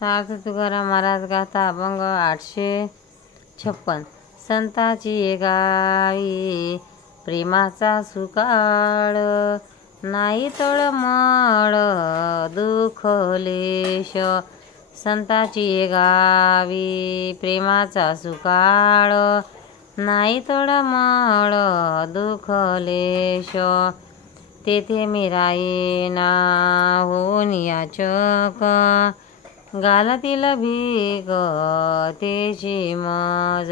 सार्थ तुकाराम महाराज गाथा अभंग 856। संताची गावी प्रेमाचा सुकाळ, नाही तळमळ दुःख लेश। संताची गावी प्रेमाचा सुकाळ, नाही तळमळ दुःख लेश। तेथे मी राहीना होऊन याचक, घालतील भीक तेची मज।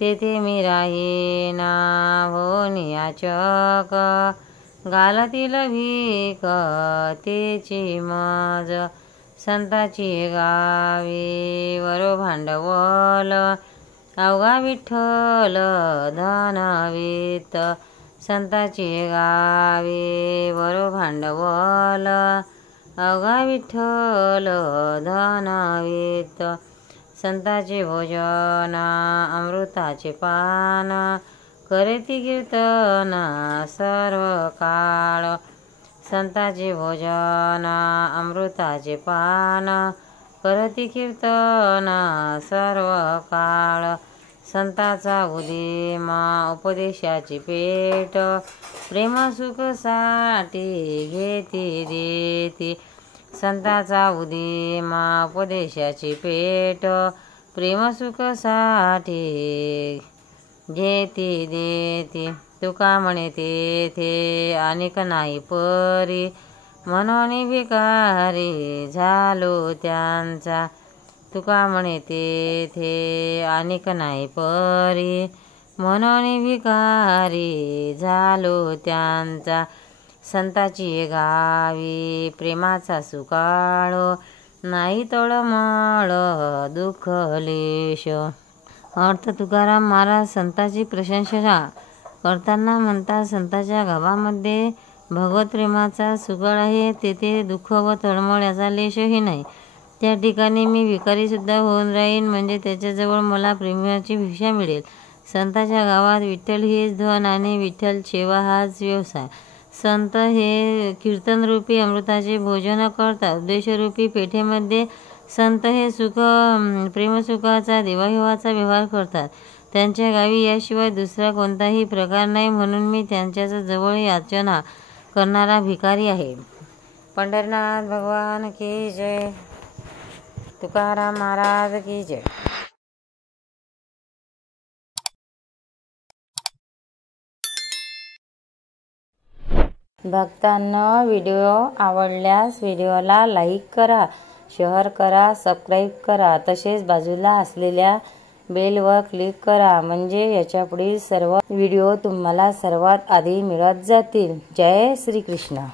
तेथे मी राहीना होऊन याचक, घालतील भीक तेची मज। संताची गावी वरो भांडवल, अवघा विठ्ठल धनवित्त। संताची गावी वरो भांडवल, अवघा विठ्ठल धनवित्त। संताचे भोजन अमृताचे पान, करती कीर्तन सर्व काळ। संताचे भोजन अमृताचे पान, करती कीर्तन सर्व काळ। संताचा उदीम उपदेशाची पेट, प्रेम सुख साठी घेती देती। संताचा उदीम उपदेशाची पेट, प्रेम सुख साठी घेती देती। तुका म्हणे तेथे अनेक नाही परी, म्हणून भिकारी झालो त्यांचा। तुका म्हणे तेथे अनेक नाही परी, म्हणून भिकारी झालो त्यांचा। संताची गावी प्रेमाचा सुकाळ, नाही तळमळ दुःख लेश। अर्थ तुकाराम महाराज संतांची प्रशंसा करताना म्हणतात, संतांच्या गावामध्ये भगवत प्रेमाचा सुकाळ आहे, तेथे दुःख व तळमळ याचा लेशही नाही। त्या ठिकाणी मी भिकारी सुद्धा होऊन राहीन, म्हणजे त्याच्याजवळ मला प्रेमाची भिक्षा मिळेल। संतांच्या गावात विठ्ठल हेच धन आणि विठ्ठल सेवा हाच व्यवसाय। संत हे कीर्तनरूपी अमृताचे भोजन करतात। उपदेशरूपी पेठेमध्ये संत हे प्रेमसुखाचा देवाघेवाचा व्यवहार करतात। त्यांच्या गावी याशिवाय दुसरा कोणताही प्रकार नाही, म्हणून मी त्यांच्याच जवळ याचना करणारा भिकारी आहे। पंढरीनाथ भगवान की जय। तुकाराम महाराज की जय। भक्तांनो, व्हिडिओ आवडल्यास व्हिडिओला लाईक करा, शेअर करा, सबस्क्राईब करा, तसेच बाजूला असलेल्या बेलवर क्लिक करा, म्हणजे याच्यापुढील सर्व व्हिडिओ तुम्हाला सर्वात आधी मिळत जातील। जय श्री कृष्ण।